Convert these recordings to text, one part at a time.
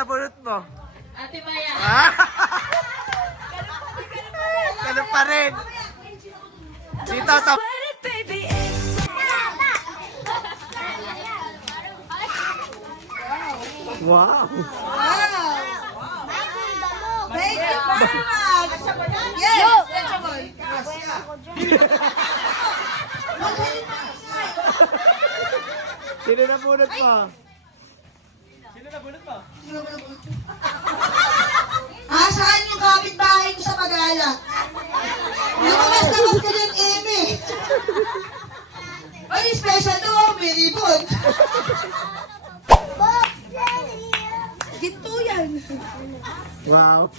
nabunot mo? Ate Maya. Ah? Ganun pa rin. Dito sa... Wow! Thank you very much. Yes. Sino nabunot mo? Saan yung kapitbahay ko sa Pagala? Nakamas ka din, Amy. Ay, special to, may ribbon. Ginto yan. Wow!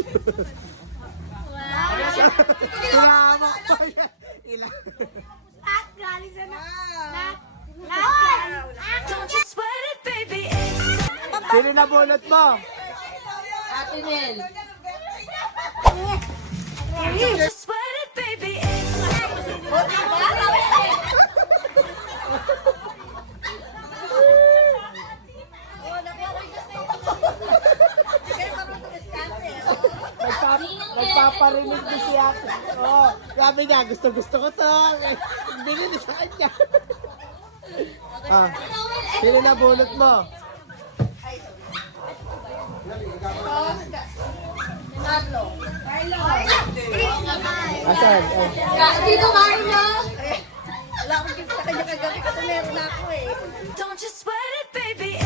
Wow! Ilan? Sino nabunot mo? Ate Nel. Nagpaparinig din si Ate. Oo, sabi niya, gusto ko to. Binili sa kanya. Sino nabunot mo? Asan? Dito, Carlo. Wala akong gift sa kanya kagabi kasi meron na ako eh. Don't you sweat it, baby.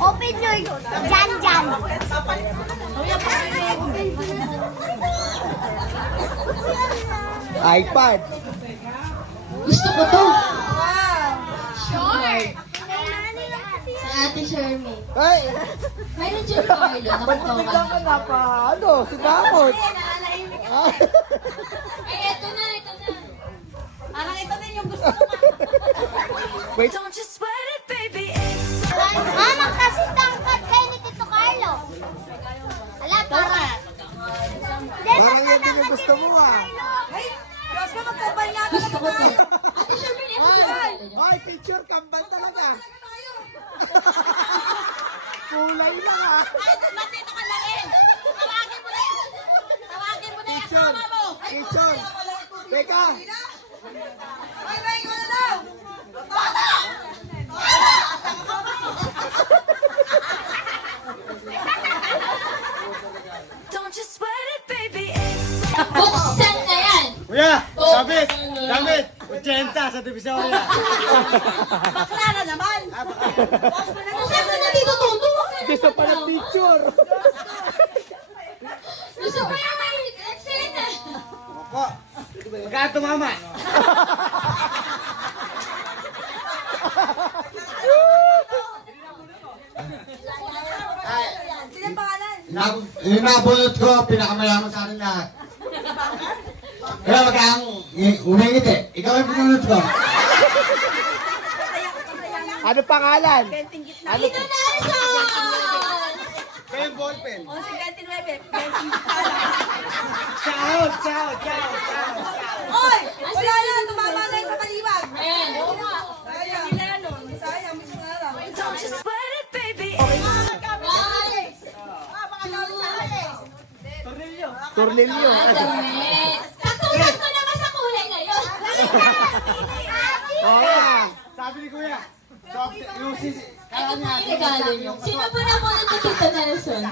Open your Jan. iPad. Gusto ko to. Sure. Si Ate Shermy. Ay! Mayroon dyan, Carlo. Ba't bigla ka na pa? Ano? Si Damot. Ay, eto na. Parang ito din yung gusto ko. Wait. Don't you sweat it, baby. Mama, kasi tangkad kayo ni Tito Carlo. Ala, para. Parang yan din yung gusto mo Ay, Diyos ko, magkabal nga. Gusto ko to. Ate Shermy, Ay, picture kambal talaga. Kulay lang Matito ka lang eh. Tawagin mo na yan. Tawagin mo na yan. Picture. Picture. Teka. Bye-bye ko na daw. Don't you sweat it, baby. Buksan na yan. Kuya, David. 80 sa Divisoria. Bakla na naman. Saan ka na dito, Toto? Gusto pa ng picture. Gusto ko yung may excellent. Opo. Magkano tumama? Sino ang pangalan? Yung nabunot ko, pinakamayaman sa akin lahat. Kaya wag kang umingit eh. Ikaw yung pinunod ko. Ano pangalan? Ano? Dito na siya! Kaya yung ballpen. O, si 29. Ciao. Oy! Wala na! Tumama na yun sa kaliwag! Ayan. Sayang, miss na lang. Don't you sweat it, baby. Guys! Cornelio. Katulad ko naman sa kulay ngayon! Oo. Sabi ni Kuya. Yung kaya niya. Sino po na muna ito, Tito Nelson?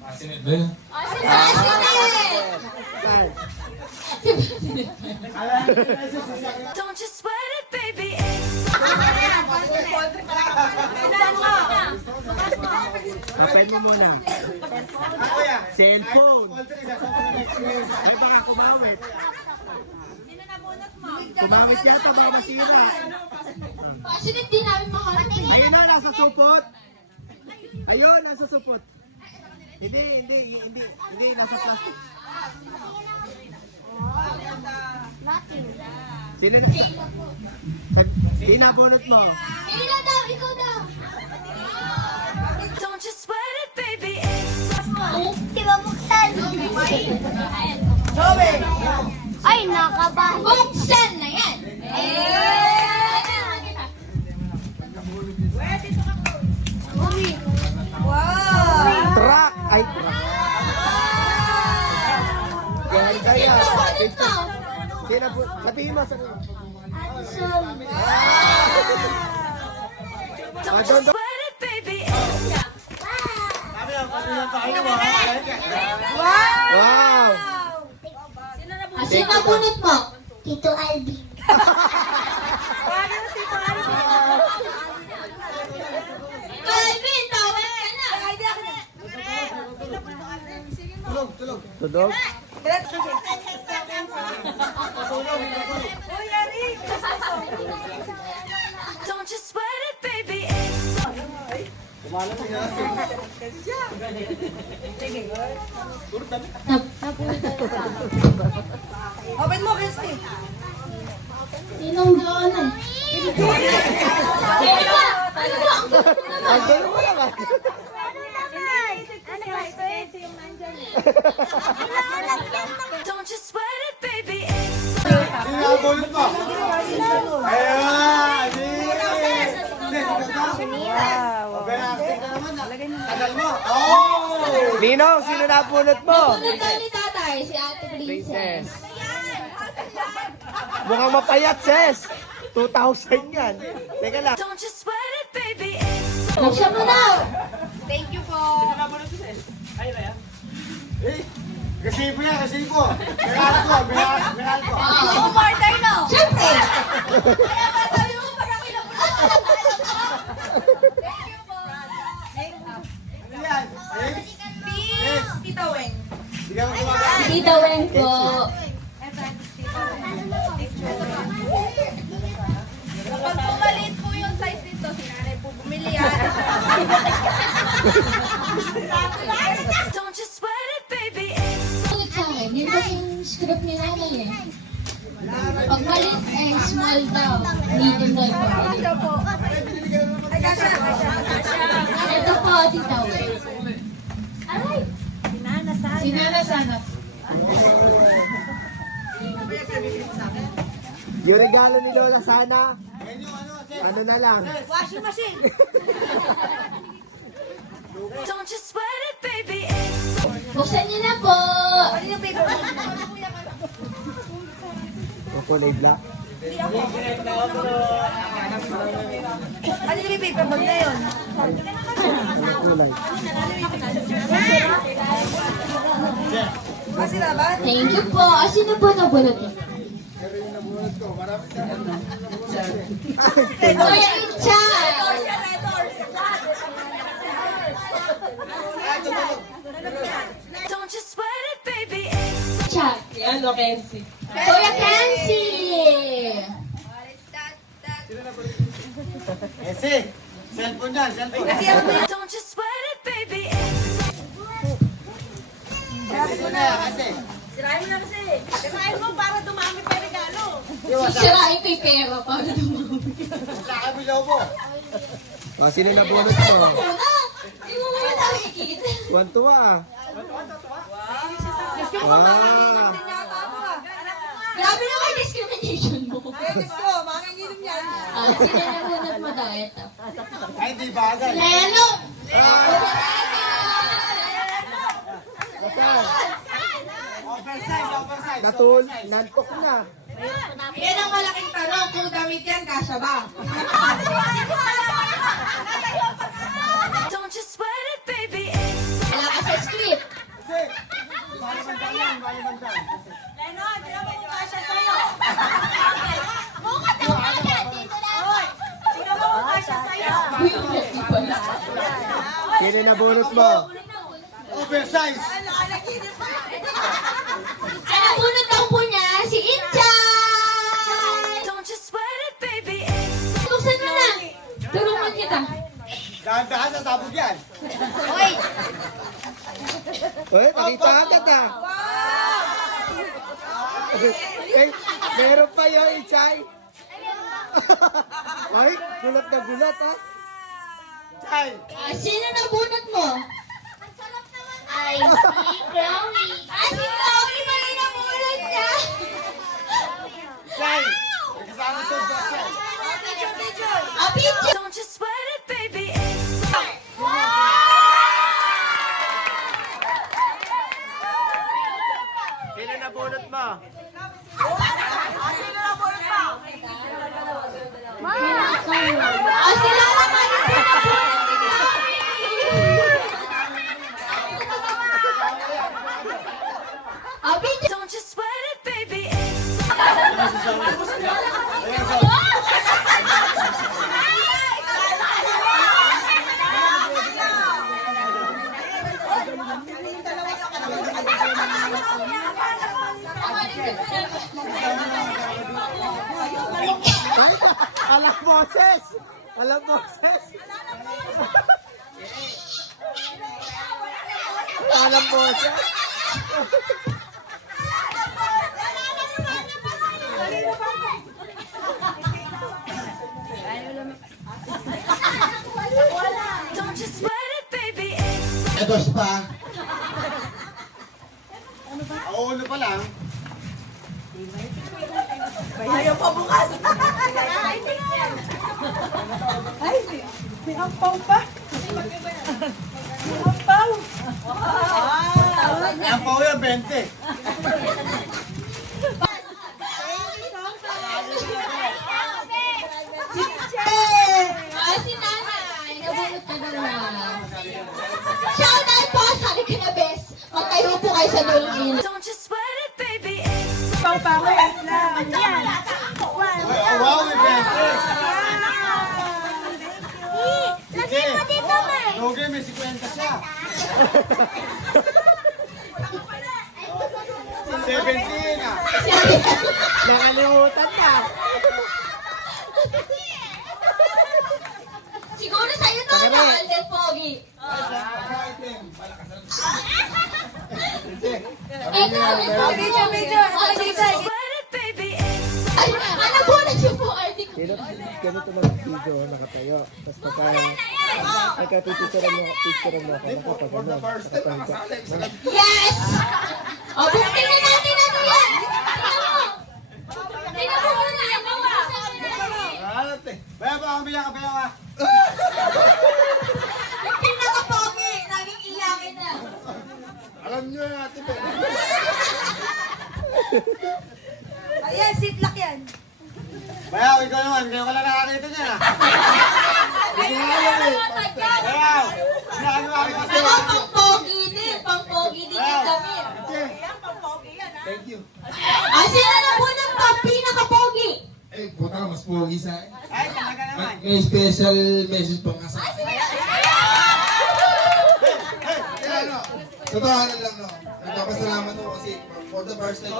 Masinit ba yun? Si Bassinet! Don't you sweat it, baby. Kapay mo muna. Cellphone. Ay, baka kumawit. Kumawit yata, baka masira. Bassinet, di namin mahanap. Ayun na, nasa supot. Ayun, nasa supot. Hindi, nasa plastic. Sino na? Sino nabunot mo? Ila daw, ikaw daw! Don't you sweat it, baby. Di ba buksan? Ay, nakabahan. Buksan na yan! Ay. Yan kaya. Sino po? Sabihin mo. Don't you sweat it, baby. It's Wow! Sino nabunot mo? Tito Alvin. Calvin, tawag ka na. Tudog? don't you sweat it, baby. It's Open mo, Christy. Sinong John? Ang gano'n mo naman. don't you sweat it, baby. It's Sinabulot mo. Ayan! Tagal mo. Oh! Ninong, sino nabunot mo? Punod daw ni tatay, si Ate Princess. Mukhang mapayat, sis. 2,000 yan. Teka lang. don't you sweat it, baby. It's Buksan mo na. Thank you po. Kasi po yan, kasi po. Binahal ko, binahal ko. Oo, Martay, no? Siyempre. Kaya ba sabi mo parang kinukulat? Thank you po. Yan. Peace, Tita Weng. Bigyan mo kumakain. Tita Weng po. Kapag pumaliit po yung size nito, si nanay po bumili yan. don't you sweat it, baby. It's Ulit sa akin, yun kasi yung script ni nanay eh. Pag maliit eh, small daw. Medium daw yung pagkalit. Ito po, Tita Weng. Aray! Sinana sana. Yung regalo ni Lola sana, ano na lang. Washing machine. don't you sweat it, baby. It's Buksan niyo na po. Ano yung paper? O kulay black. Ano yung paper bag na yun? Anong kulay? Thank you po. Sino po nabulot niyo? Kuya Richard! don't you sweat it, baby. It's Richard. Kuya Kenzie! Kasi, cellphone yan, cellphone. don't you sweat it, baby. It's Kasi na yan, kasi. Sirahin mo na kasi. Sirahin mo para dumami pa yung regalo. Sisirain ko yung pera para dumami. Sa kabilaw mo. O, sino nabunot mo? Hindi mo ba nakikita? Tuwan-tuwa ah. Wow! Grabe naman discrimination mo. Gusto, makanginom yan. Sino nabunot mo daw? Ito. Ay, di bagay. Leno! Oversize, oversize. Nantok na. Yan ang malaking tanong, kung damit yan, kasya ba? don't you sweat it, baby. It's Wala ka sa script. Kasi, balibantan yan, balibantan. Leno, hindi na mukha siya sa'yo. Mukha daw kaya. Dito na ako. Sino ba mukha siya sa'yo? Hindi pala. Sino nabunot mo? Oversize. Ang nabunot daw po niya, si Inchay! don't you sweat it, baby. It's Buksan mo na. Tulungan kita. Dahan-dahan sa sabog yan. Hoy! Uy, nakita agad ah. Eh, meron pa yun, Ichay. Ay, gulat na gulat ah. Chay. Sino nabunot mo? Ay, si Chloe. Si Chloe pala nabunot niya. Chay. Kasama ito, Chay. Picture. don't you sweat it, baby. It's bunot mo. Ah, sila naman. Ah, video. Don't you sweat it, baby. It's Alam boses! Alam boses! Alam boses! Don't you sweat it, baby. It's Ito pa. Ulo pa lang. Ang pao yan, 20. Ah, si nanay. Nabunot ka daw na. Shout out po. Sabi ka na, bes. Magtayo po kayo sa dulgin. don't you sweat it, baby. It's Oh, wow, may 20. Lagay mo dito, May. Lugi, may 50 siya. 17 ah. Nakalimutan na. Siguro sa'yo to, no? Alden Pogi. Ito, Alden Pogi. don't you sweat it, baby. It's Ay, ano po na siya po, Alden? Ganito lang ang video, nakatayo. Tapos pagka-picturean mo ako, nakapagano. Yes! O, tingnan natin ano yan. Tingnan mo. Tingnan mo muna yan, mama. Baya ba, kambiyan ka, baya ka. Yung pinaka-pogi, naging iyakin na. Alam nyo na natin. Ayan, sitlak yan. Baya, ikaw naman, kayo ka lang nakakita niya na. Baya, ginagawa ko kasi. Ako, pang-pogi din. Pang-pogi din yung damit. Thank you. Ah, sino na po ng pinaka-pogi? Eh, puta ka, mas pogi sa akin. Ay, talaga naman. May special message pa nga sa akin. Ano? Totohanan lang, no? Nagpapasalamat ako kasi for the first time.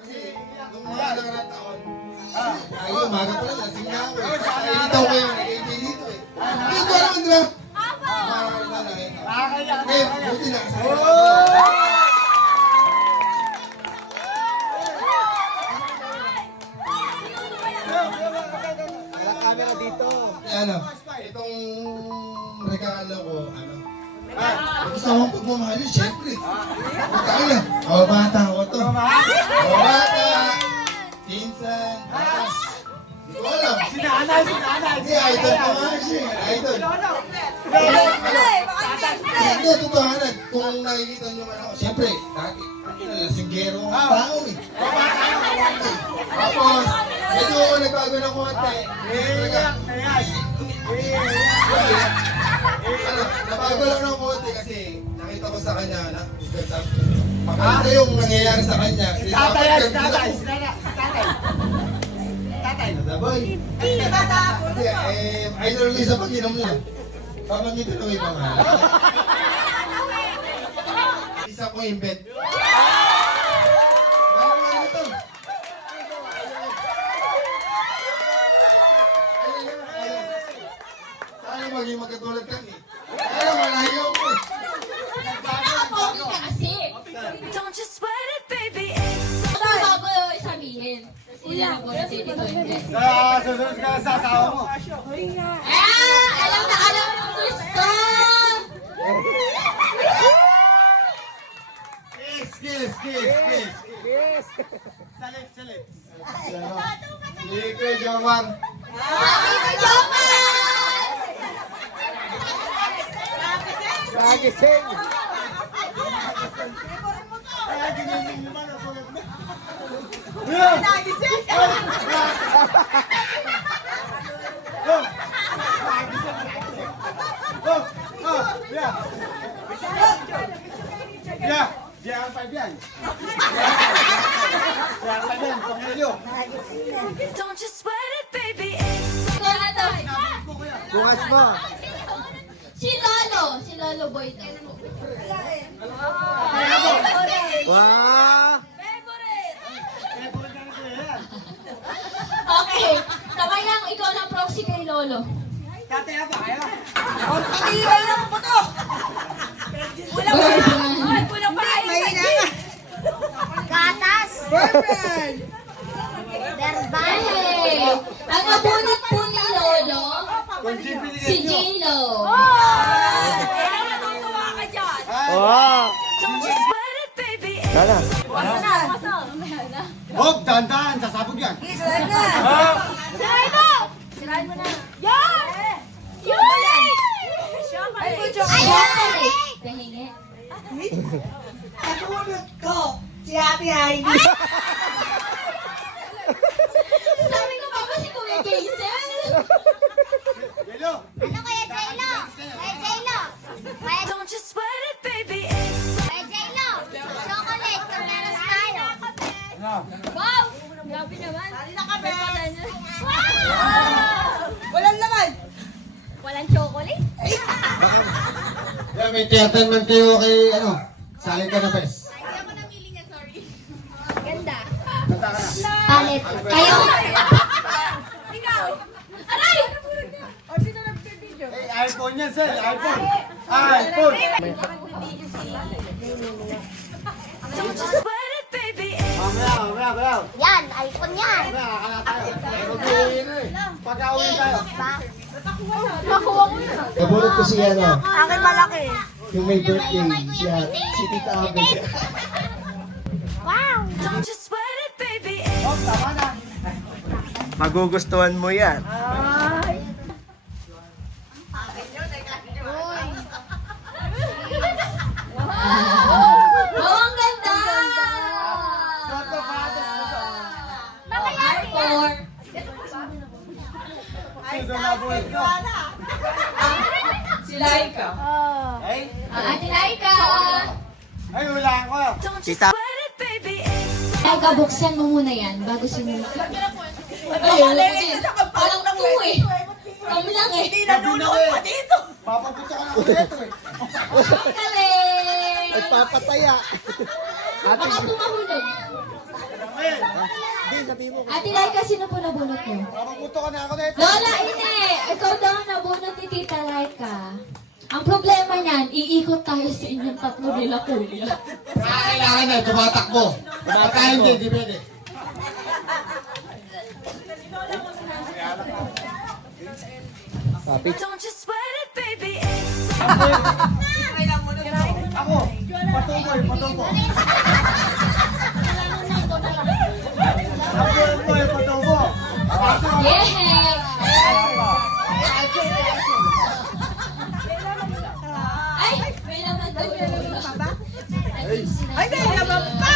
Kasi, nung mga nakarang taon, ay, umaga pa lang, lasing na ako. Nakikita ko kayo, nakikita dito eh. Hindi ko alam, di ba? Nakakaya ka. Eh, buti na. Walang camera dito. Ano, itong regalo ko, ano, gusto akong pagmamahal yun, syempre. Pagkain na, bata ko to. Bata, pinsan, taas. Hindi ko alam. Sinanay. Hindi, idol ko nga siya. Idol. Hindi, totohanan. Kung nakikita nyo man ako, syempre, dati, lasinggero ang tao eh. Tapos, medyo ako nagbago ng konti. Ano, nabago lang ng konti kasi nakita ko sa kanya na maganda yung nangyayari sa kanya. Tatay. Nadaboy. Hindi, idol lang sa pag-inom nila. Pamangitin lang yung mga. Isa ko yung bet. Ano ito? Sana maging magkatulad kami. Pero malayo ko eh. Pinaka-pogi ka kasi. don't you sweat it, baby. It's Bago sabihin. Sila na po na dito hindi. Susunod ka sa asawa mo. Ah! Alam mo gusto! Kiss. Salip. Hindi ko, Jomar. Happy Joman! Nagising. Nagising ka. Yeah, JR5 yan. JR5 yan, Pangilyo. Don't you sweat it, baby. It's Bukas mo. Si Lolo Boy daw. Wow! Okay, sabay lang, ikaw lang proxy kay Lolo. Gatas. Hey! Ang nabunot po ni Lolo, si J-Lo. Oh! don't you sweat it, baby. Sana. Bob, dahan-dahan, sasabog yan. Sirain mo na. Yan! Ay, Bujo. Chocolate. Kahingi. Nabunot ko si Ate Heidi. Sabi ko pa ba si Kuya Jason? Hello. Ano kaya J-Lo? Kaya J-Lo? Kaya Don't you sweat it, baby. It's J-Lo? Chocolate, kumeros tayo. Wow! Grabe naman. Dali na kami. Walang laman. Walang chocolate? Yeah, may tiyatan tayo kay, Salin ka na, Pes. Hindi ako namili niya, sorry. Ganda. Palit. Kayo. Ikaw. Aray! O, sino nag-video? iPhone yan, sir. iPhone. iPhone. don't you sweat it, baby. It's Mamaya. Yan, iPhone yan. Akala tayo. Pag-awin tayo. Nakuha ko yun. Nabunot ko si, Akin malaki. yung may birthday, si Tita Abel. Wow! don't you sweat it, baby. It's Magugustuhan mo yan. Oh, ang ganda! Four. Si Laika. Ate Laika. Ay, hulaan ko. don't you Tita. sweat it, baby. It's Laika, buksan mo muna yan bago sumulong. Parang po eh. Kami lang eh. Nanonood pa dito. Papapunta ka na ulit eh. Galing! Nagpapataya. Baka po mahulog. Hindi, sabihin mo. Ate Laika, sino po nabunot niyo? Papapunta ka na ako dito. Lola, hindi! Ikaw daw ang nabunot ni Tita Laika. Ang problema niyan, iikot tayo sa inyong tatlo nila kuya. Kailangan na, tumatakbo. Baka hindi, di pwede. don't you sweat it, baby. It's Ako, patuboy. Patubo. Yay! Ay! May laman daw. Ay, may laman pa!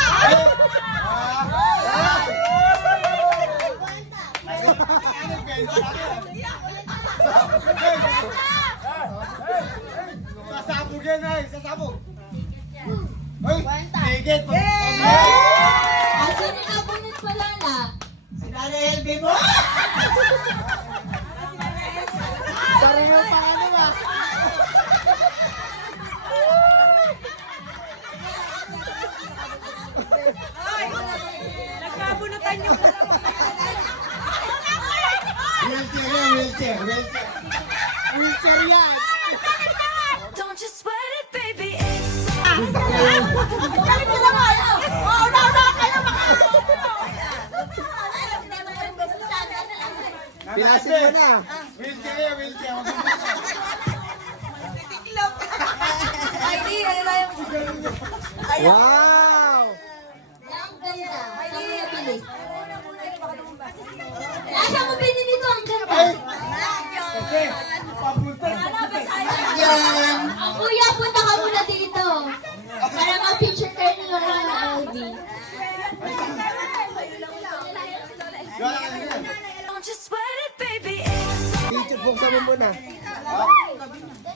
Sasabog yan ay, sasabog. Hoy, tigit. Ah, sino nabunot pa, Lola? Si Nanay Elby mo. Sarang yung paano ba? Nagkabunutan yung Wheelchair. Wheelchair yan. don't you sweat it, baby. It's Galit ko lang kayo! Oo, na kayo Pinasin mo na. Wheelchair. Ay, di, ano na yung... Wow! Ang ganda. Saan mo nabili? Saan mo binili to? Ang ganda. Kasi, papunta. Yan. Kuya, punta ka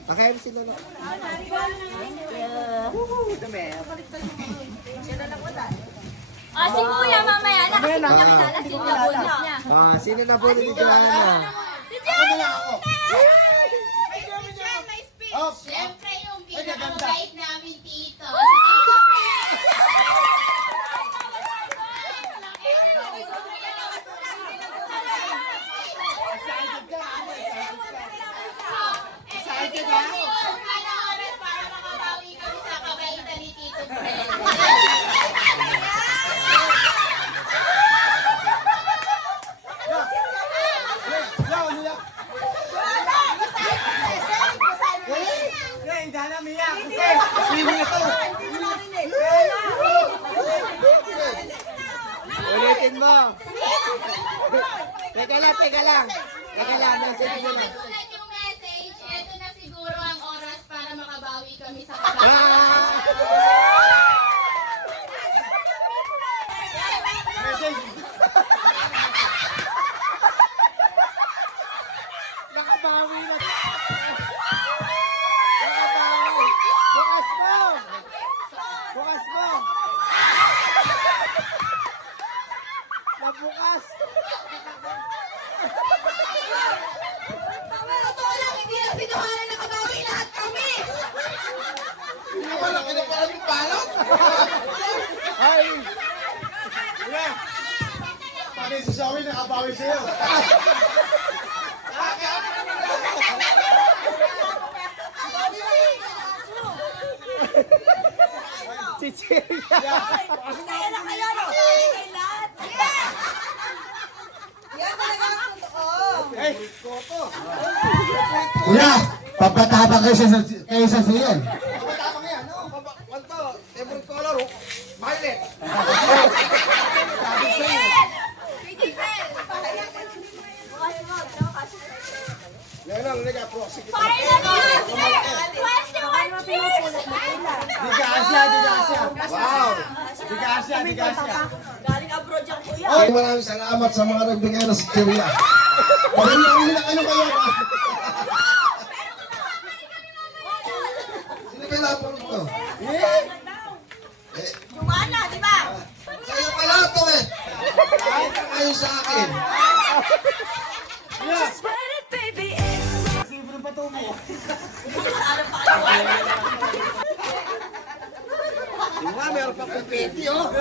Pakain sila na. Si Kuya mamaya na kasi pinakilala si nabunot niya. Sino na po ni Joanna? Ako na lang ako. Oh, Siyempre yung pinakamabait namin tito. Excited ka? Ilang oras para makabawi kami sa kabaitan ni Tito Fred. Ulitin mo. Teka lang. Sige na lang. Sulat yung message, eto na siguro ang oras para makabawi kami sa kabaitan. Nakabawi na. Nakabawi. Bukas mo. Nabukas. Totoo lang, hindi na pinuhanan nakabawi lahat kami. Malaki na pala yung balot. Ay. Pati si Zoe nakabawi sa'yo. Si Cheria. Yan talaga ang totoo. Kuya, papatabang kayo sa siyan. Matapang yan, no? Wanto, favorite color, violet. Yan lang, nag-prosecute. Di Gasya. Wow. Di Gasya. Ay, maraming salamat sa mga nagbigay na si Cheria. Maraming na kayo kayo. Sino kayo napulot ko? Joanna, di ba? Sa'yo pala ito eh. Kahit na kayo sa akin. Don't you sweat it, baby. It's Yung nga, meron pa kumpeti, oh.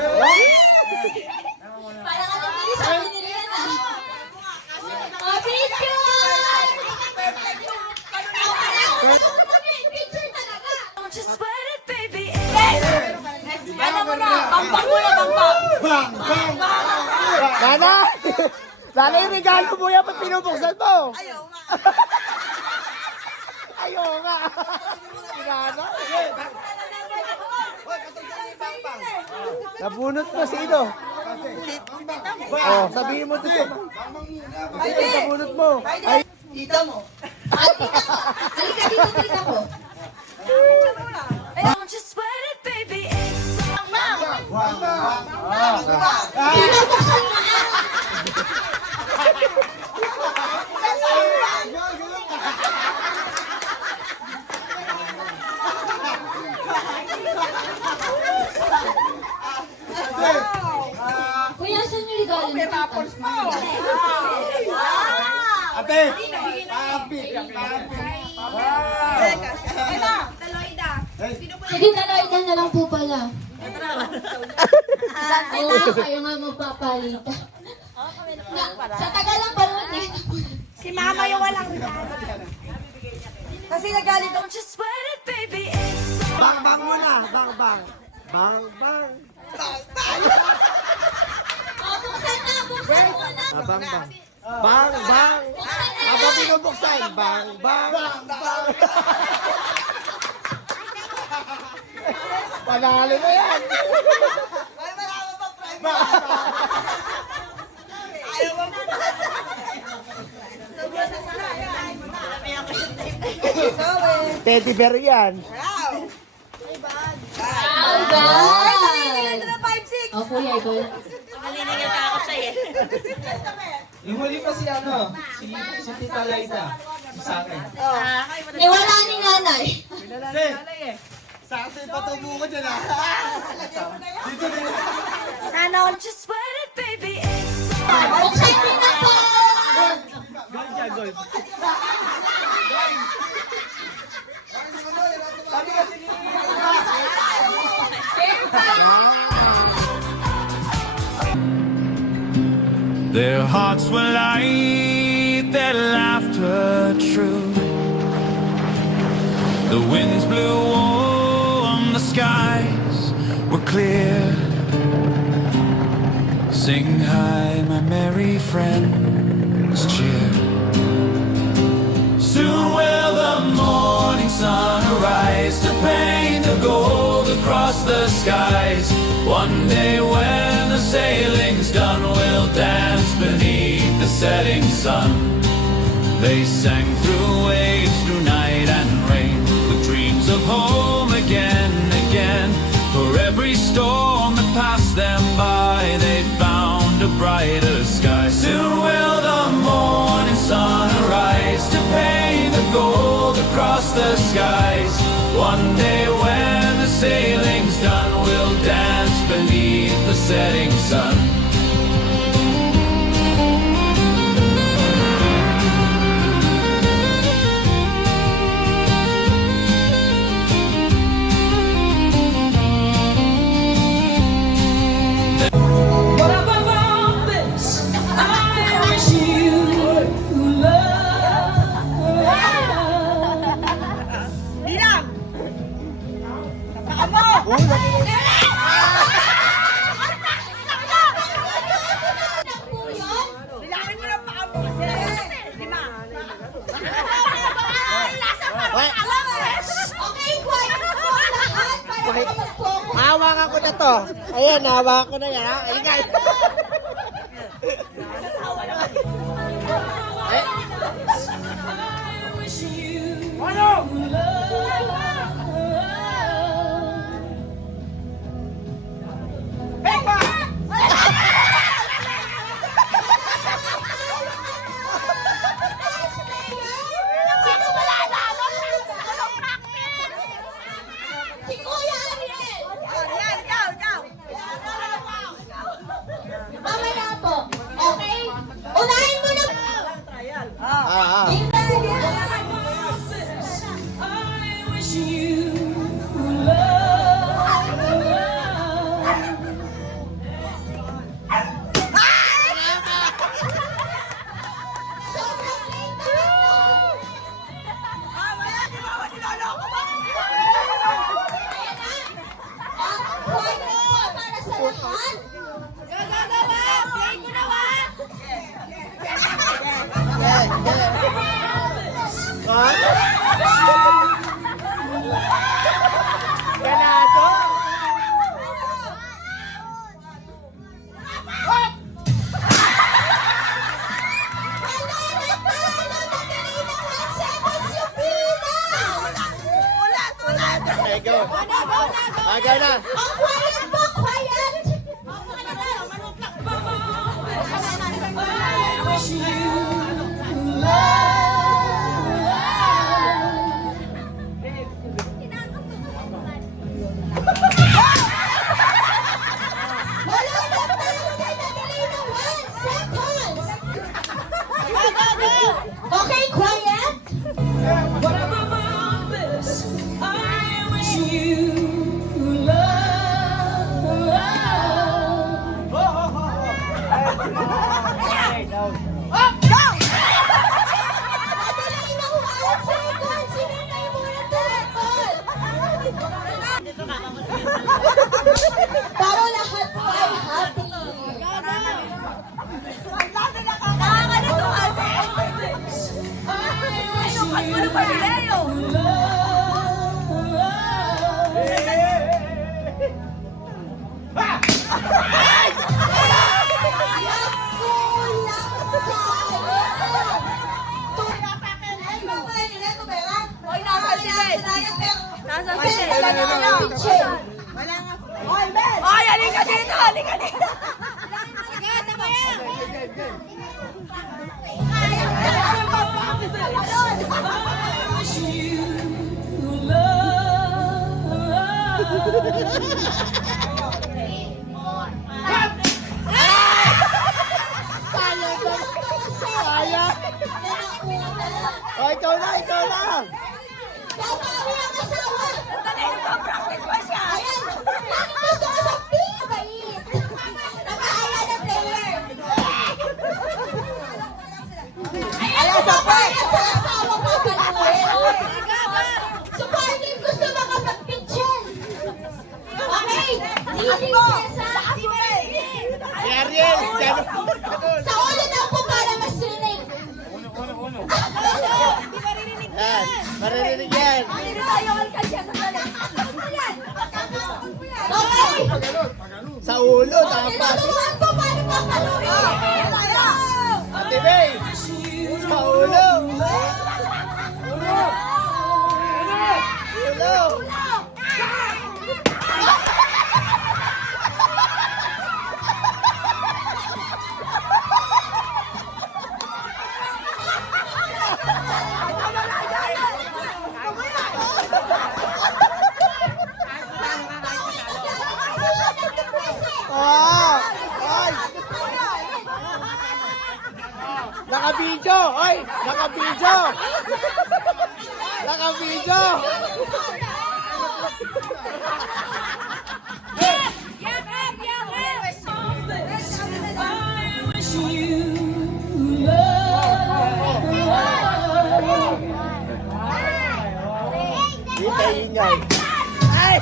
Parang ano bilis ang binili yan ah. Picture! Picture talaga! don't you sweat it, baby. Ano mo na? Bangpak mo na, bangpak! Nana! Sana yung regalo mo yan, ba't pinubuksan mo? Ayaw nga. Nana? Nabunot mo sino? Oh, sabihin mo to siya. Nabunot mo. Ay, Tita mo. Halika dito, tita ko. Don't you sweat it, baby. It's Kuya, saan yung regalo niyo? ate! Papi! Sige, Taloidan na lang po pala. Oo, kayo nga magpapalita. Sa tagal lang pa nun eh. Si mama yung walang kasi nagalit don't you sweat it, baby. It's Bang bang muna! Bang bang! Bang bang! Buksan na! Buksan muna! Bang bang! Bang bang! Habang binubuksan! Bang bang! Bang bang! Panalo na yan! Ay, marami pang prize. Ayaw mo po. Teddy bear yan! Wow. Bang! na 5-6. Oh, kuya, ikaw. Yung huli pa si ano, si Tita Laita, sa akin. Eh, wala ni nga Sa akin patubo ko dyan ah. Dito din. Sana all. Don't you sweat it, baby, it's so Buksan niyo na po! Gold dyan, gold. Their hearts were light, their laughter true. The winds blew warm, the skies were clear. Sing high, my merry friends, cheer. Soon will the morning sun arise to paint the gold across the skies. One day when the sailing's done, we'll dance beneath the setting sun. They sang through waves, through night and rain, with dreams of home again, again. For every storm that passed them by, they found a brighter sky. Soon will the morning sun arise to paint the gold across the skies. One day when the sailing's done, we'll dance beneath the setting sun. Okay, quiet na po ang lahat para mag-focus. Hawakan ko na to. Ayan, hawakan ko na yan ha. Ingay. Si Kuya Ariel! Mamaya po. Okay? Unahin mo na. Quiet po para sa lahat. Ganado. Okay, go. Aga na. Ang quiet po, quiet! Wala na tayo na nagdalay ng 1 seconds! Okay, quiet! Nagdalay ng 1 seconds! Sinanay mo na tumakol! Para lahat po ay happy! Halika dito! Halika dito! I wish you love. Kaya. O, ikaw na, ikaw na. Babawi ang asawa! Ayan! Gusto ko sa pink! Nakaaya na player! Ayan, support! Sa asawa ko, kaluhin! Supporting gusto makapag-picture! Okay! Leading Cesar! Si Ariel, dyan. Sa ulo daw po para mas rinig! Yan, maririnig yan. Okay! Sa ulo, dapat. Tinuturuan po paano papaluin! Ate May, sa ulo. Ulo. Ah! Ay! Naka-video! Oy! Naka-video! Naka-video! Ingay. Ay!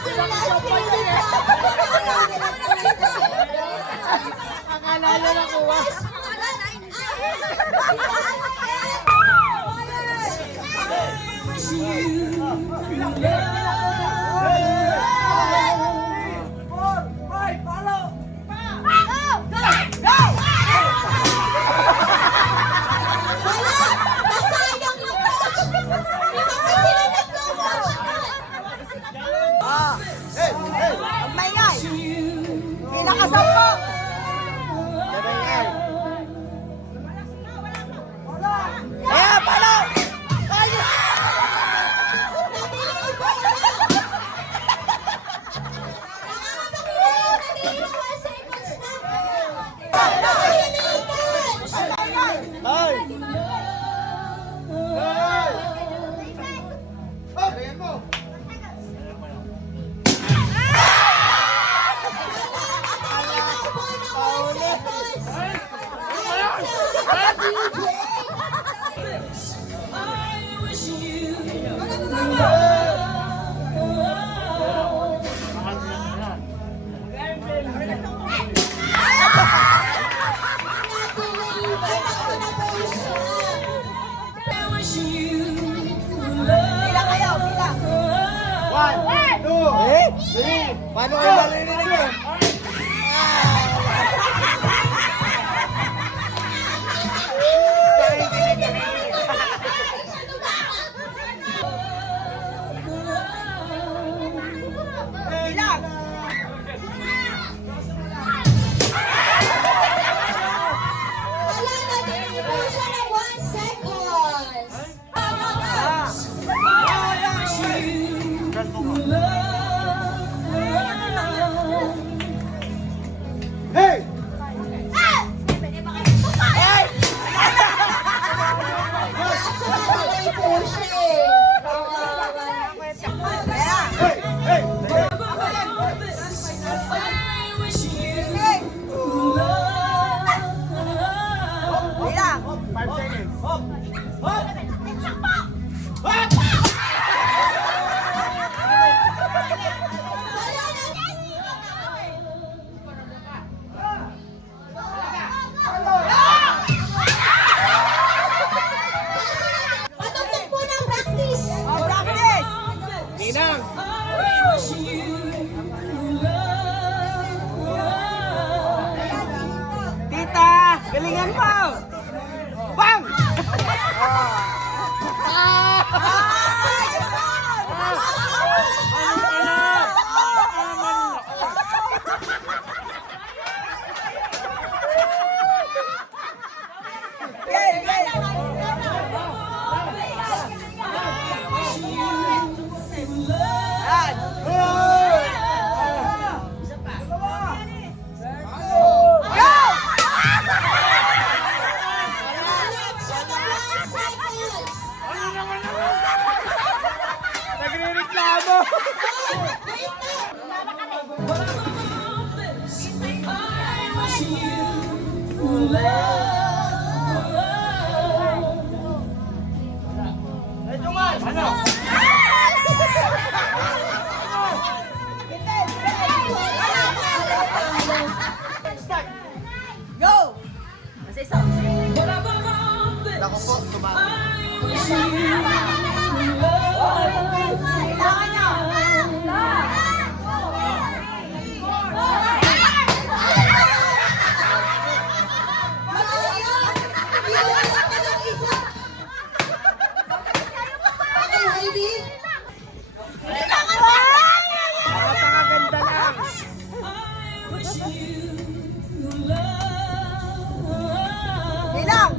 Sinanay pa lang Akala niya nakuha. Eh, palo! Ay! Ay! Ayan mo! One, two, three. Paano kayo maririnig yun? Wala na din po siya ng 1 seconds. Hey! Tuloy po siya eh. Hey! Hey! Hey! Five seconds. Hop! Hop! Hop! Patugtog po ng practice. Ninang! Tita! Galingan mo! Bang! Ah! Ako po, Okay, Heidi? Napakaganda lang. Bilang!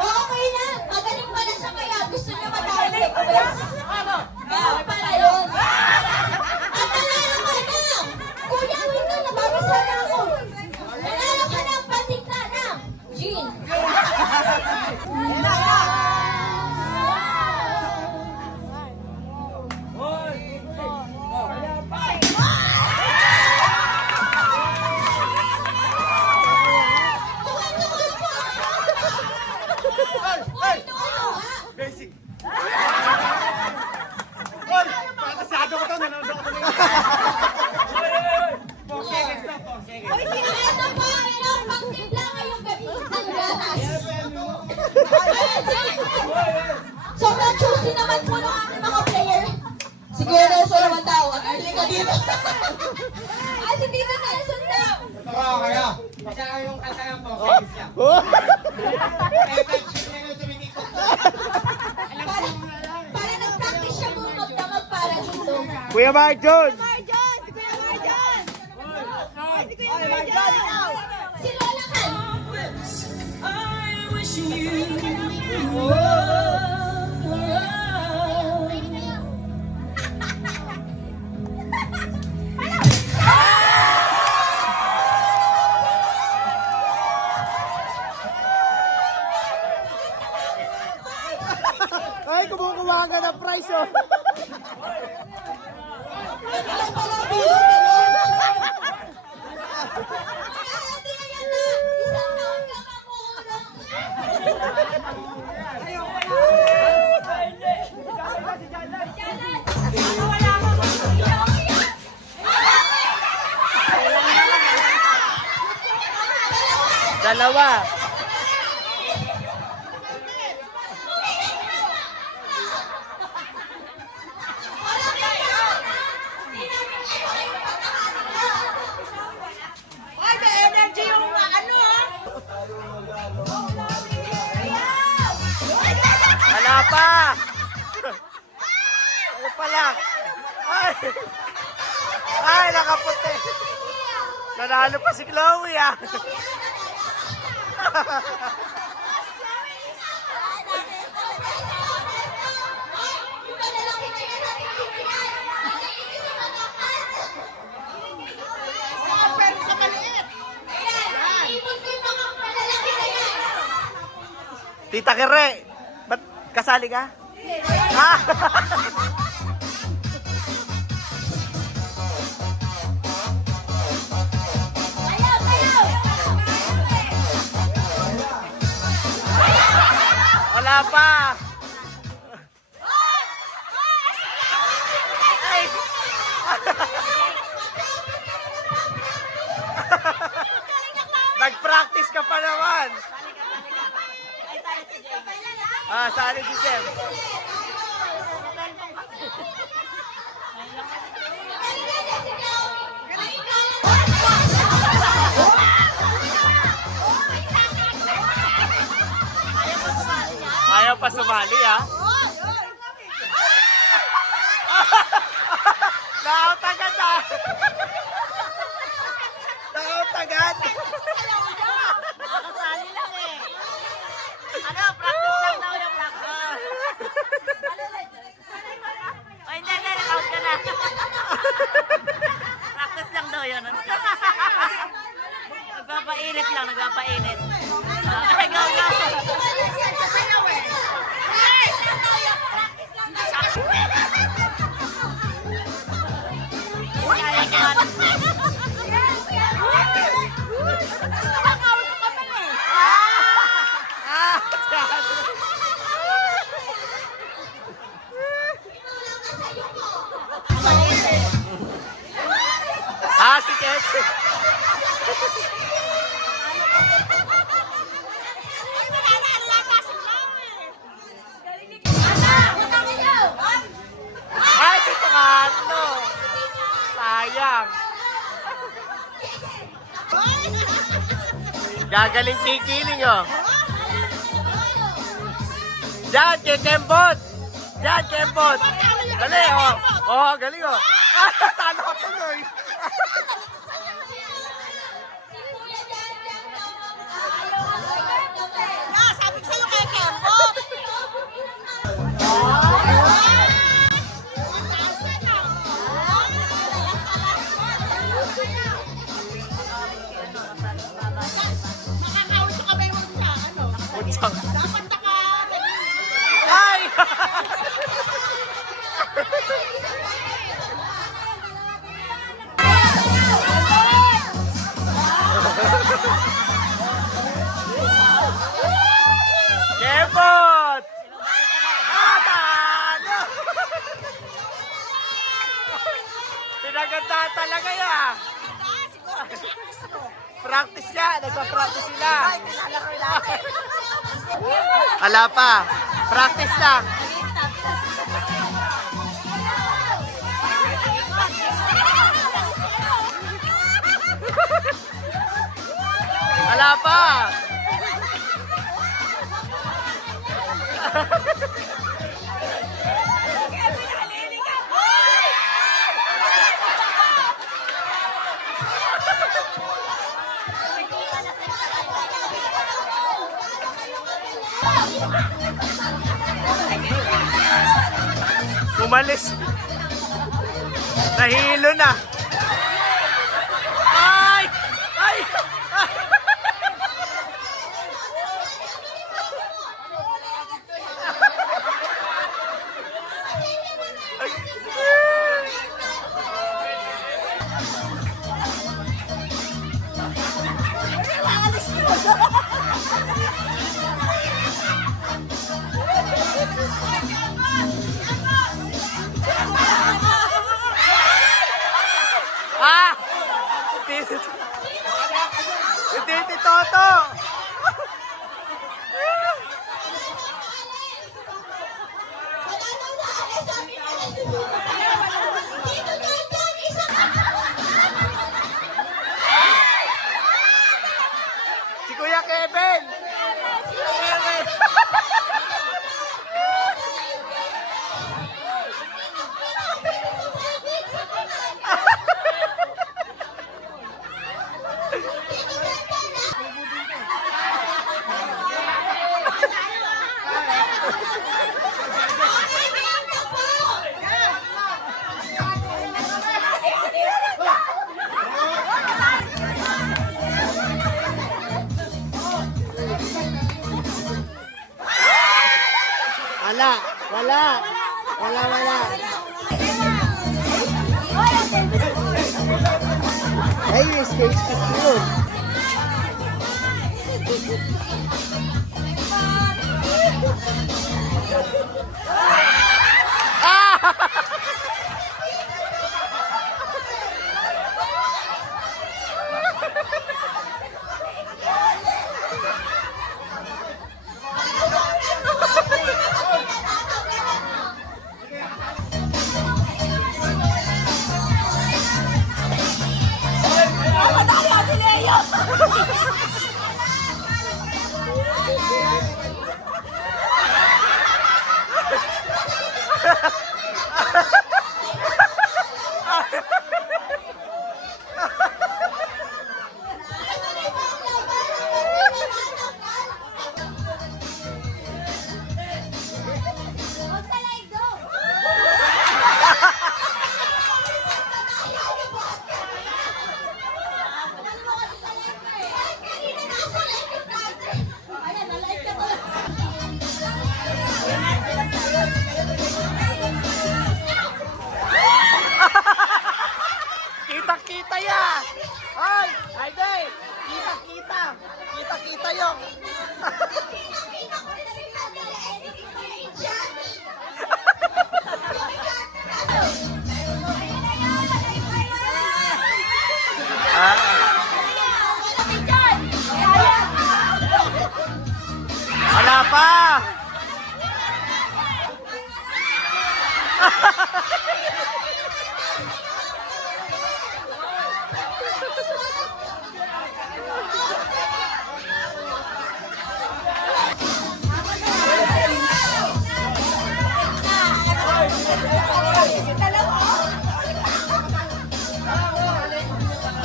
Okay na. Magaling pala siya kaya gusto niya madali. Meron pala yun. At nanalo ka na. Kuya, ito nababasa na ako. Nanalo ka ng patikta ng Jean. Basic. Hoy! Pakasado ko to, nanonood ako na Ito po, ito, pagtimpla ngayong gabi. Ang gatas. Sobrang choosy naman po ng aking mga player. Si Kuya Nelson naman daw. At hindi ka dito. Ay, si Tito Nelson daw. Ito kaya. Kasi yung kanta ng Pokemon niya. Para nag-practice siya po magdamag para dito. Kuya Marjon! Si Lola Kan. Ay, kumukuha ka ng prize, oh! Ito pala po yun, gano'n. Ay, hindi yan na. Isang taon ka makukulong. Dalawa! Ay, may energy yung ano ah. Wala pa! Ano pa lang? Ay! Ay, nakaputi! Nanalo pa si Chloe, ah! Tita Kere, ba't kasali ka? Ah! Wala pa! Ay! Nag-practice ka pa naman! Ah, sali si Jem. Ayaw pa sumali, ha? Na-out agad, ha? Na-out agad. Si Ketsi. Ay, dito ka, ano? Sayang. Gagaling kikiling, oh. Diyan, kay Kembot. Diyan, Kembot. Dali, oh. Oh, galing, oh. Talo ka tuloy. Sabi ko sa'yo kay Kembot. Makakawin sa kamay mo sa ano. Putsang. Dapat naka... Ay! Kembot! Talo! Pinaganda talaga yan. Practice nga, nagpa-practice sila. Wala pa. Practice lang. Wala pa. Umalis. Nahilo na. Ay! Ay! Ah! Titi Toto! Si Kuya Kevin! Kevin! Wala, wala. Wala, wala. Ay, yung stage cut yun. Wala pa!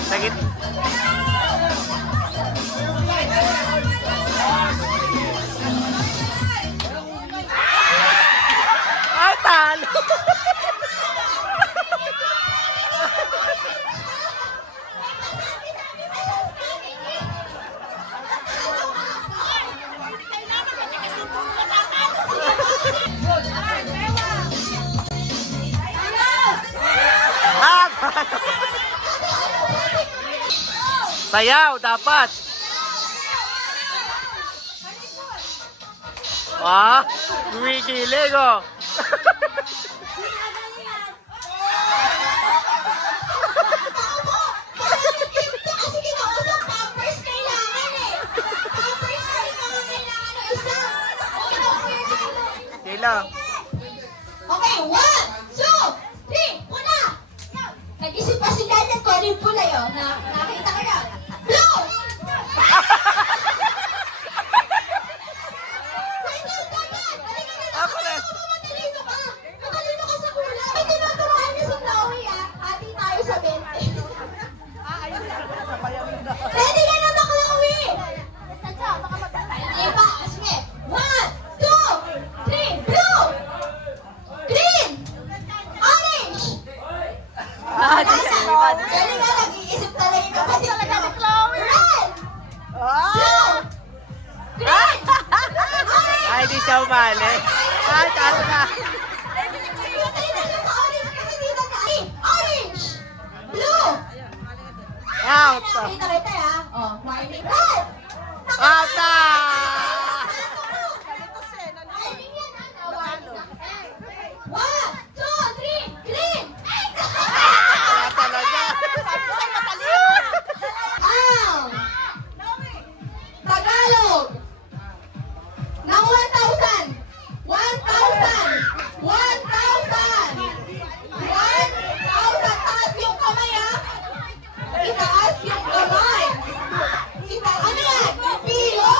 Sakit. Ay, talo! Ah, talo! Sayaw, dapat! Ah, gumigilig oh! Kasi kinausap, pampers kailangan eh. Pampers kailangan ng isa. Kailan? Okay, 1, 2, 3, una! Nag-isip pa si Dad at kung ano yung pula yun. Nakita ko yun. Blue! Ako rin! Matalino ka! Matalino ka sa kulay! May tinuturuan niya si Chloe ah. Hati tayo sa 20. Ready ka na ba, Chloe? Hindi pa. Sige. 1, 2, 3. Blue! Green! Orange! Galing ka, nag-iisip talaga yung kapatid ko. Red! Blue! Green! Orange! Ay, di siya umali. Ay, talo na. Orange! Blue! Out! Nakita kita ya. Oh, warning. Red! Ata! Warning yan, ha? Warning. 1, 2, 3, green! Ah, talaga. Ang Tagalog ng 1,000. 1,000. 1,000. 1,000. Taas yung kamay, ha? Itaas yung kamay. Ano yan? Pilo?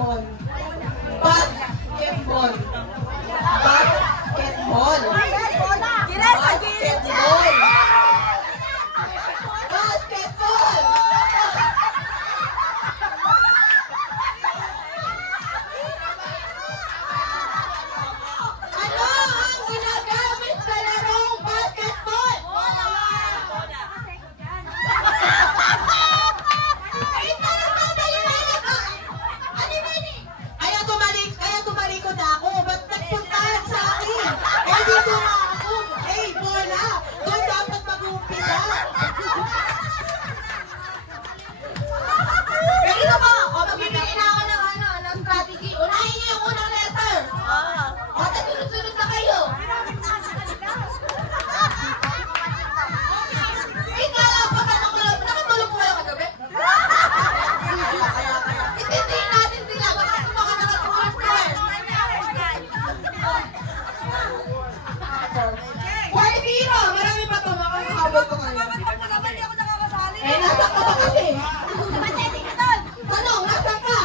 Basketball. Basketball. Basketball. Basketball. Basketball. Ano ang ginagamit sa larong basketball? Kaya tumalikod ako. Ba't nagpuntahan sa akin? Eh, dito nga ako. Eh, bola. Doon dapat mag-uumpisa. Ganito ba? O, magbibigay na ako ng strategy. Unahin niyo yung unang letter. O, sunod-sunod na kayo. Nakatulog po kayo kagabi? Itindihin natin sila. Baka mga nakatulog na. Why zero? Marami pa ito. Makakabot ko kayo. Eh, nasa ka ba kasi? Tanong, nasa ka?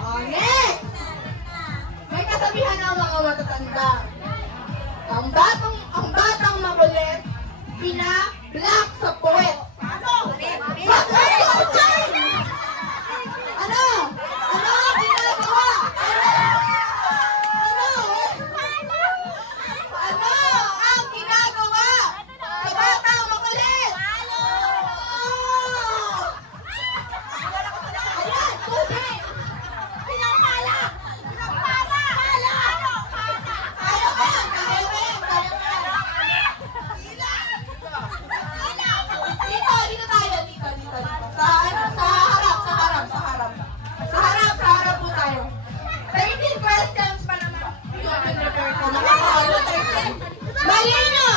O, next! May kasabihan ng mga matatanda. Ang batang makulit, pina-black sa puwet. What are you doing? Ano? Ano ang ginagawa? Ano ang ginagawa sa batang makulit? Ayan, tubig! Pinapala! Kaya ba yan? Kaya ba yan? Kaya ba yan? Dito tayo, dito. Sa harap po tayo. 13 questions pa naman. Malino!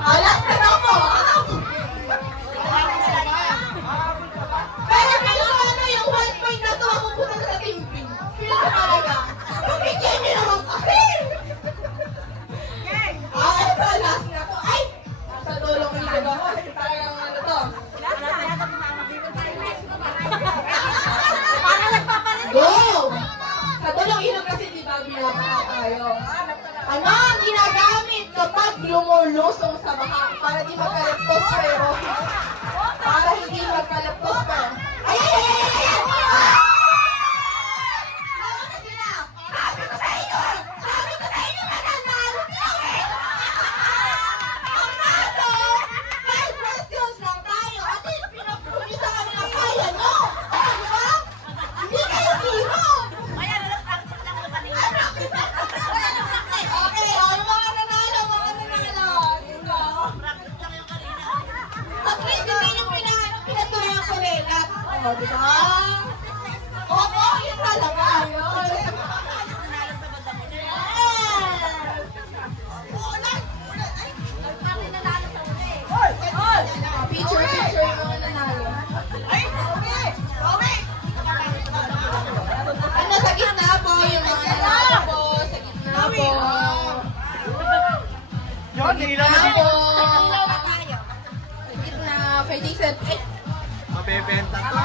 Alas ka na po! Pero ano yung 1 point na to, ako punta sa timping. Feel ko talaga. Pagkikay niyo naman kasi! Ito, last na to. Ay! Nasa dulong ilog ako. Talagang ano to. Go! Sa dulong ilog kasi di ba binabaka tayo. Ano ang ginagamit kapag lumulusong sa baha para di magkalaptos pero para hindi magkalaptos pero ay! Nauna sila! Sabi ko sa inyo mananalo kayo eh! Ang kaso, 5 questions lang tayo at pinapuli sa kanila kaya nyo! Di ba? Hindi kayo hero! Okay, yung mga nanalo. At least hindi yung pinatuloy ko lelat. O, di ba? Oo, yun talaga. Yun. Picture yung mga nanalo. Ano, sa gitna po yung mga nanalo po. Sa gitna po. Yun, hila na Sa gitna. Pwede set. Mabebenta ka.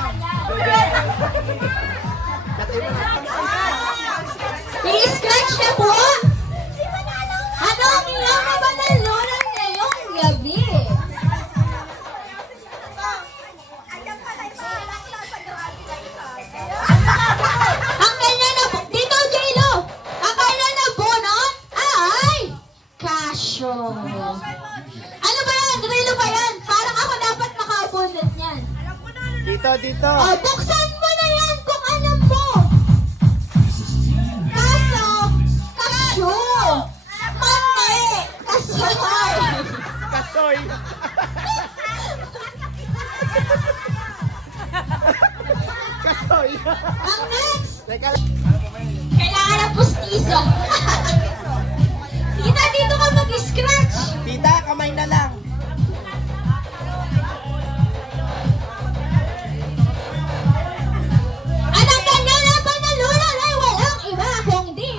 I-scratch na po! Ano ang iyong mabanalunan ngayong gabi? Ang kanya na po, dito J-Lo! Ang kanya na bunot ay kasyo. Ano ba yan? Rilo ba yan? Parang ako dapat makabunot niyan. Dito. O, buksan mo na yan kung alam mo. Kaso, kasyo. Mali. Kasyoy. Kasoy. Kasoy. Ang next, Teka. kailangan ng pustiso. Tita, dito ka mag-scratch. Tita, kamay na lang. Anong kanya na panalunan ay walang iba kundi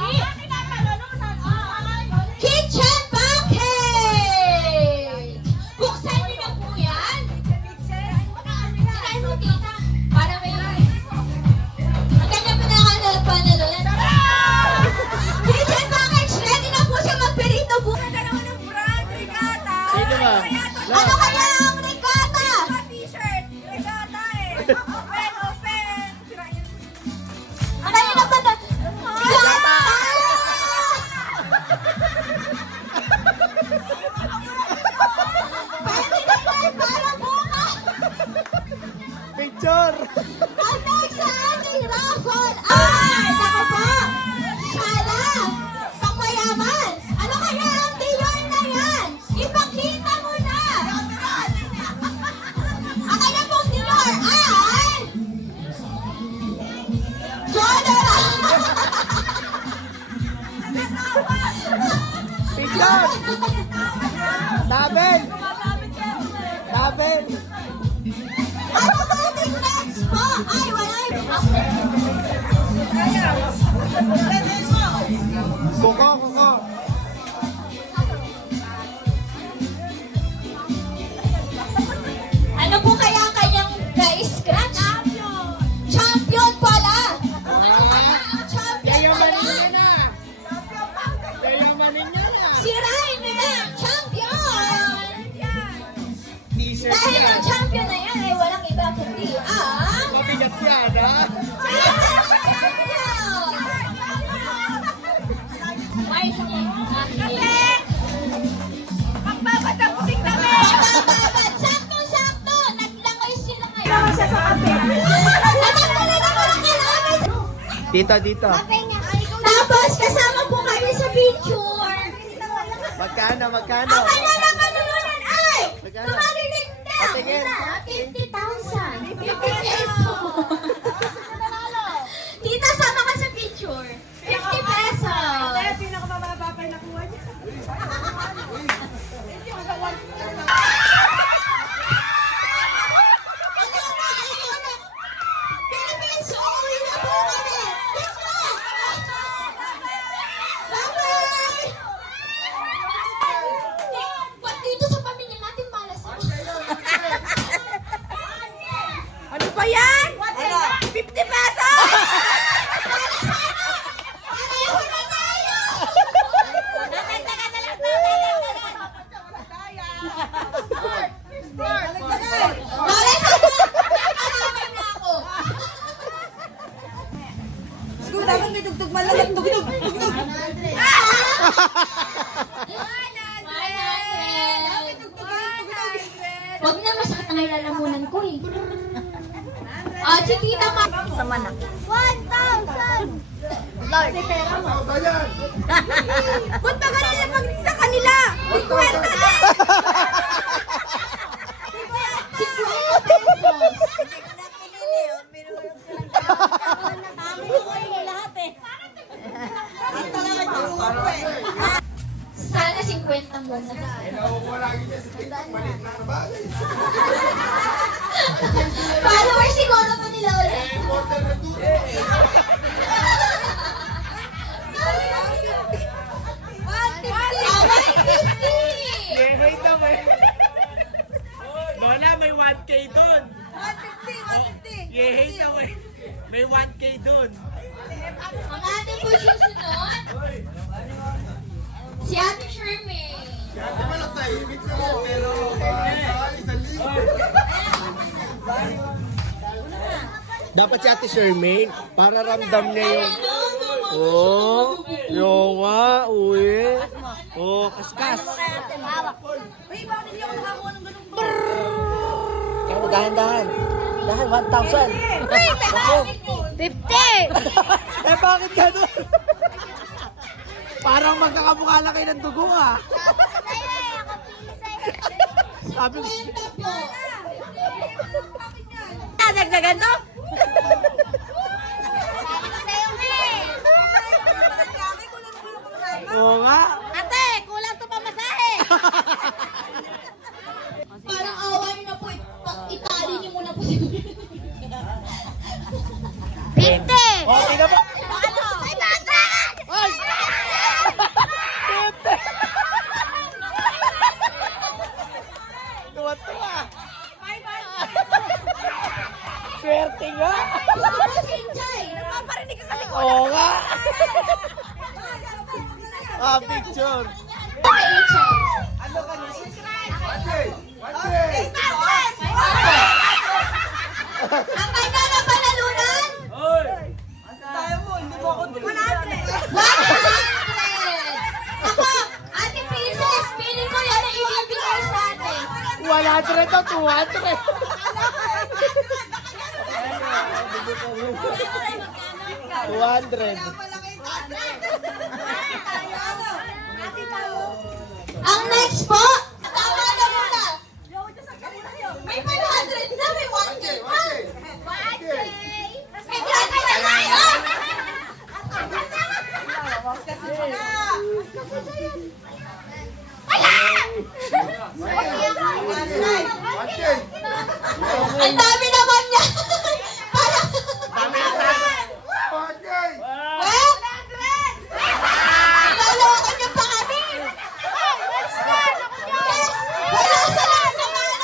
kitchen pancake! Ano kaya ang regata? T-shirt. Regata eh. Open, open. Ano na ba na? Regata! Pwede na ba para bukas? Picture! Ang next sa ating raffle ay, naku po, Shala, pangmayaman. Ano kaya ang dealer na yan? Ipakita mo na. Ang kanya pong dealer ay Jonah. Picture! Tabel! Tabel! Ano ba ating next po? Ay, wala yung... Kuko, kuko! Ano po kaya ang kanyang ka-scratch? Champion pala! Champion pala! Yayamanin niya na! Si Ryan na! Champion! T-shirt Dahil ang champion na yan ay walang iba kundi ang... Mabigat yan, ha? May Magpapatapsing kami. bababad! Sakto-sakto! Naglangay sila ngayon! Dito, dito. Tapos kasama po kami sa picture! Magkano, magkano? Ang kanya na kanulunan ay Magkano? tumarinig na! Patingin. 50,000! 50 pesos! Tita, sama ka sa picture! 50 pesos! Pinakamababa pa yung nakuha niya. Philippines, uuwi na po kami! Let's go! Bye-bye! Ba't dito sa pamilya natin malas ako? Ano ba yan? 50 pesos! Pareho na tayo! Bakit? Marami na ako. Siguro dapat may tugtog malalag. Tugtog. Tugtog. Huwag na masakit ang ilalamunan ko eh. Ah, si Tita Ma... Sama na. 1,000! Lord. Si pera mo. Punta ka nila pag sa kanila. Kwenta na. 50 pesos. Sana 50 muna. Followers siguro pa nila ulit. Yehey daw eh. Lola, may 1K dun. 150. Yehey daw eh. May 1K dun. Ang ating po susunod, si Ate Shermaine. Dapat si Ate Shermaine, para ramdam niya yung... Oh, yung nga, uwi. Oh, kaskas. Uy, bakit hindi ako nakakuha ng ganung Kaya dahan-dahan. Dahan, 1,000. Uy, Ako. 50! Eh, bakit gano'n? Parang magkakamukha lang kayo ng dugo ah. Sa'yo eh, ako pili sa'yo. Sabi ko, Dagdagan to? Sabi ko sa'yo eh. oo nga. Ate, kulang to pamasahe. Parang awa niyo na po, itali niyo muna po si 50! Oh, tingnan mo. Ano? 500! Ay! 50! Tuwa-tuwa. Swerte nga. Napaparinig ka kasi ko. Oo nga. Ah, picture. Ano Ang kanya na panalunan? 100! Ako, Ate Princess, feeling ko yan ang ibibigay sa atin. 100 to 200. 200. Ang next po, tama na muna. May 500 na, may 1K pa. 1K! May 1K na tayo! Ang dami naman niya! Parang... Lalawakan niyo pa kami! Yes! Wala sa lahat ng mga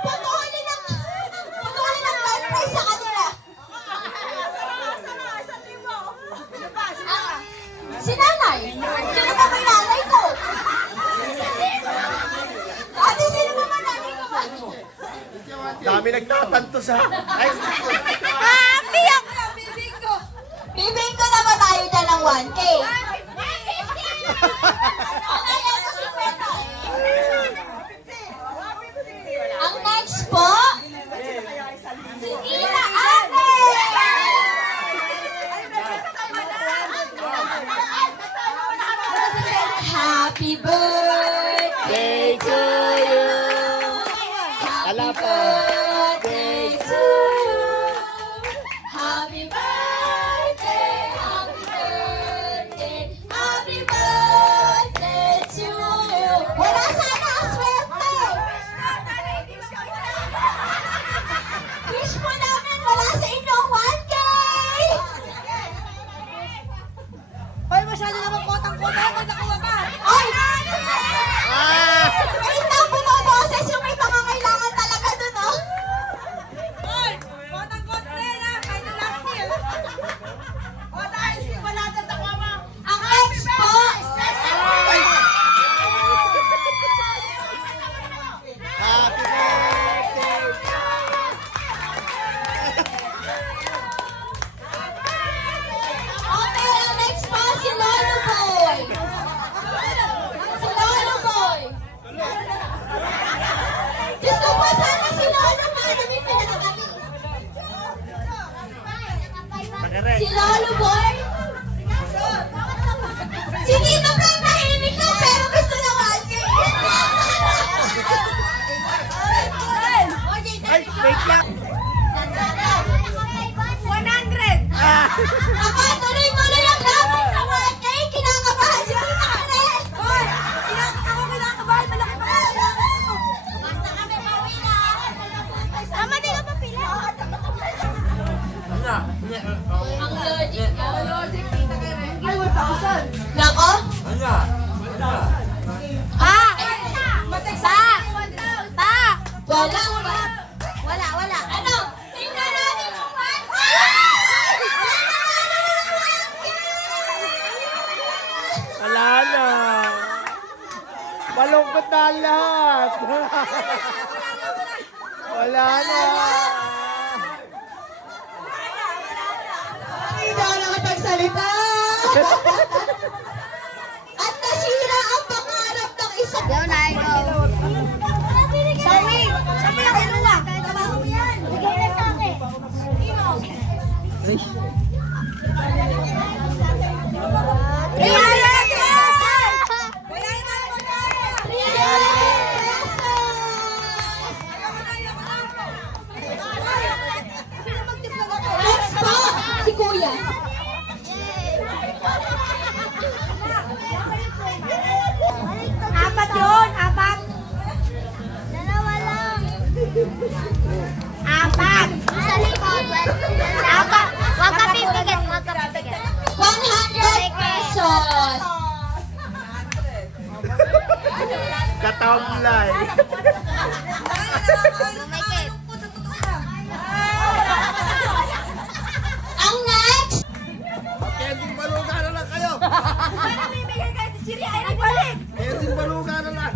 patuloy ng bad price sa kanila. Si nanay! Sino ba may nanay ko? Ate, sino ba may nanay ko ba? Dami nagtatanto sa... Ay, Happy ako! Bibinggo na ba tayo dyan ng 1K? Ang next po, si Ina Ate! Happy birthday Day to you. Wala pa. birthday to you. Happy birthday, happy birthday, happy birthday to you. Wala sana ang swerte. Wish mo namin wala sa inyong 1K. Hoy, masyado naman kotang-kota. Pag nakuha ka. Ay! Ah! Wait lang, bumaboses yung may pangangailangan talaga dun, oh. Hoy, kotang-kota rin ha. Kahit na last year. O dahil wala na nakuha mo. Ang next po, Happy birthday. okay, ang next po, si Lolo Boy. Si Lolo Boy. Diyos ko po, sana si Lolo Boy na may pinakakali. Si Lolo Boy. Si Tito Frank tahimik lang pero gusto na 1K. Ay, wait lang. 100! Ako, tuloy-tuloy ang laban sa 1K. Kinakabahan si Tita Frank. Hoy, ako kinakabahan. Malaki pa kaya. Basta kami pauwi na. Tama din ang papila. Ang logic niya. Ay, 1,000. Nako? Ah! Wala. Wala. Ano? Tingnan natin yung 1K. Wala na. Malungkot na ang lahat. Wala na. Hindi ako nakapagsalita. At nasira ang pangarap ng isang... Sabi ako na. Trabaho mo yan. Bigay na sa akin. Next po, si Kuya. Apat yun. Apat. Dalawa lang. Apat. Sa likod. Apat. Huwag ka pipigit. 100 pesos. Katamlay. Ang next, Kaya din baluga na lang kayo. Ano bibigay kay Siri? Ay, nagbalik! Kaya din baluga na lang.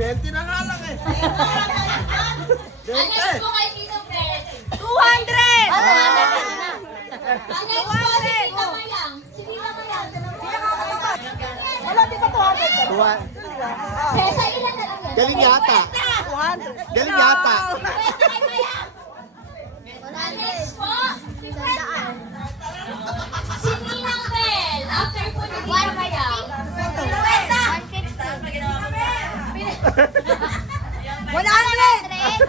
20 na nga lang eh. Ang next po kay Tito Fred. 200! Ang next po si Tita Mayang. Si Tita Mayang. Wala, di ba 200? Sa ilan na lang yan? Galing yata. 200. Galing yata. Kay Mayang. Ang next po, si Fred. Si Ninang Bell. After po ni Tita Mayang. 100!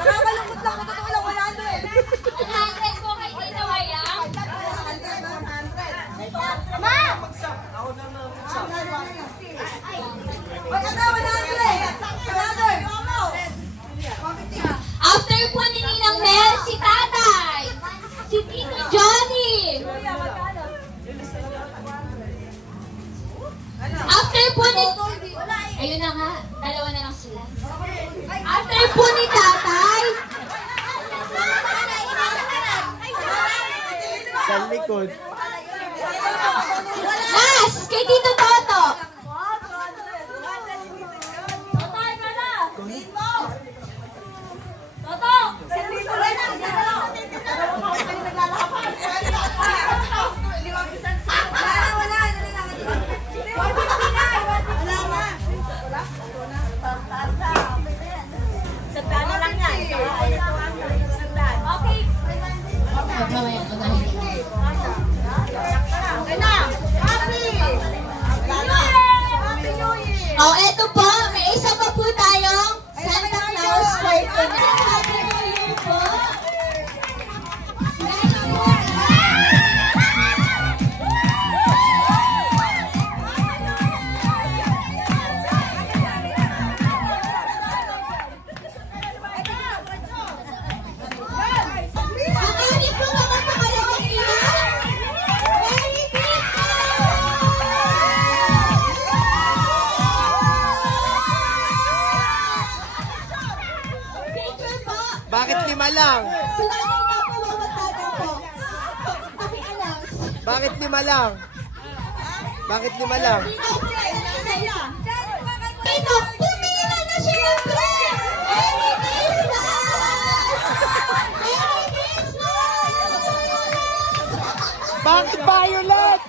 Nakakalungkot lang ko, totoo lang, 100! 100 po kay Tita Mayang. Ma! Wag ka na, 100! After po ni Ninang Mel, si Tatay. Si Tito Johnny. After po ni... Ayun na nga, dalawa na lang sila. After po ni Tatay, Sa likod. last, kay Tito Toto. Mamaya, unahin. Oh, eto po, may isa pa po tayong Santa Claus for tonight. Happy New Year po. Ang ating po mga pangalawang ina, Merry Christmas! Picture po. Bakit 5 lang? Si Nanay na po mamatagan po. Paki-announce. Bakit 5 lang? Bakit 5 lang? Tito, pumila na siyempre! Merry Christmas! Merry Christmas! Bakit violet?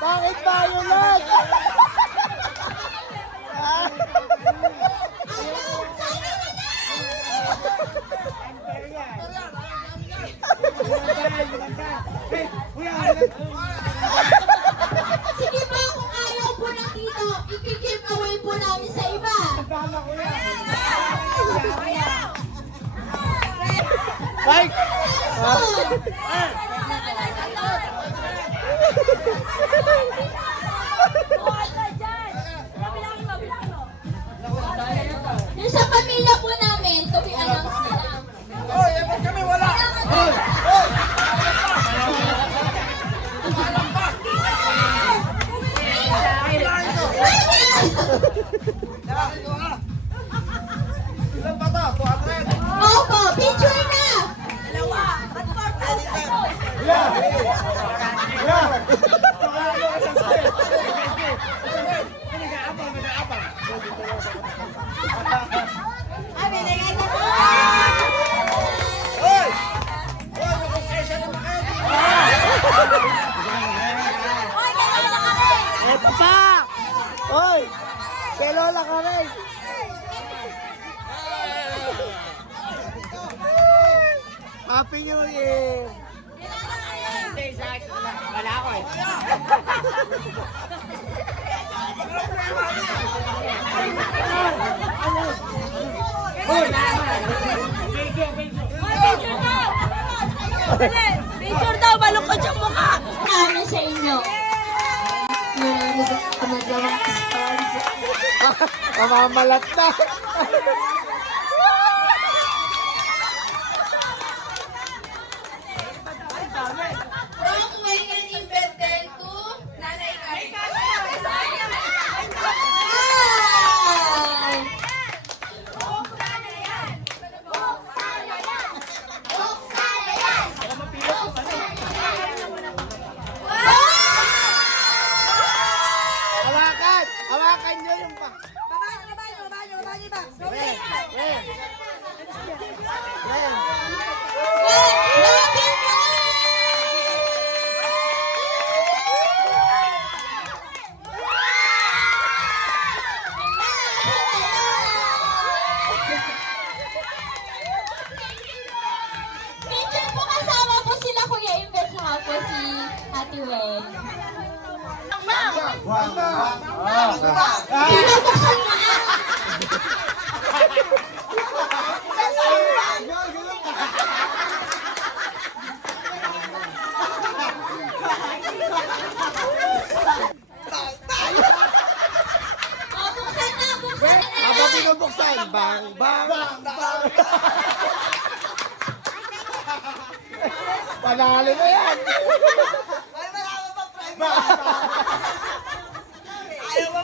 Bakit violet? Sige po, kung ayaw po ng tito, i-give away po namin sa iba. Mike! Yung sa pamilya po namin, to be announced na lang. Opo, picture na! Eto pa! Hoy! Kay Lola ka rin! Happy New Year! Wala ako eh. Picture daw, malungkot yung mukha! Ano sa inyo? Maraming kamagawang stars. Mamamalat na! Wrong way and invented to Nanay Hawakan nyo yung box. Baba nyo yung box. Ren, Ren. Ren. Picture po kasama po sila Kuya Imbes na po si Ate Wen. Pinabuksan mo na! Oh, buksan na! Buksan na! Aba binubuksan. Bang, bang, bang. Panalo na yan. Ay, wala pa private. Ayaw mo.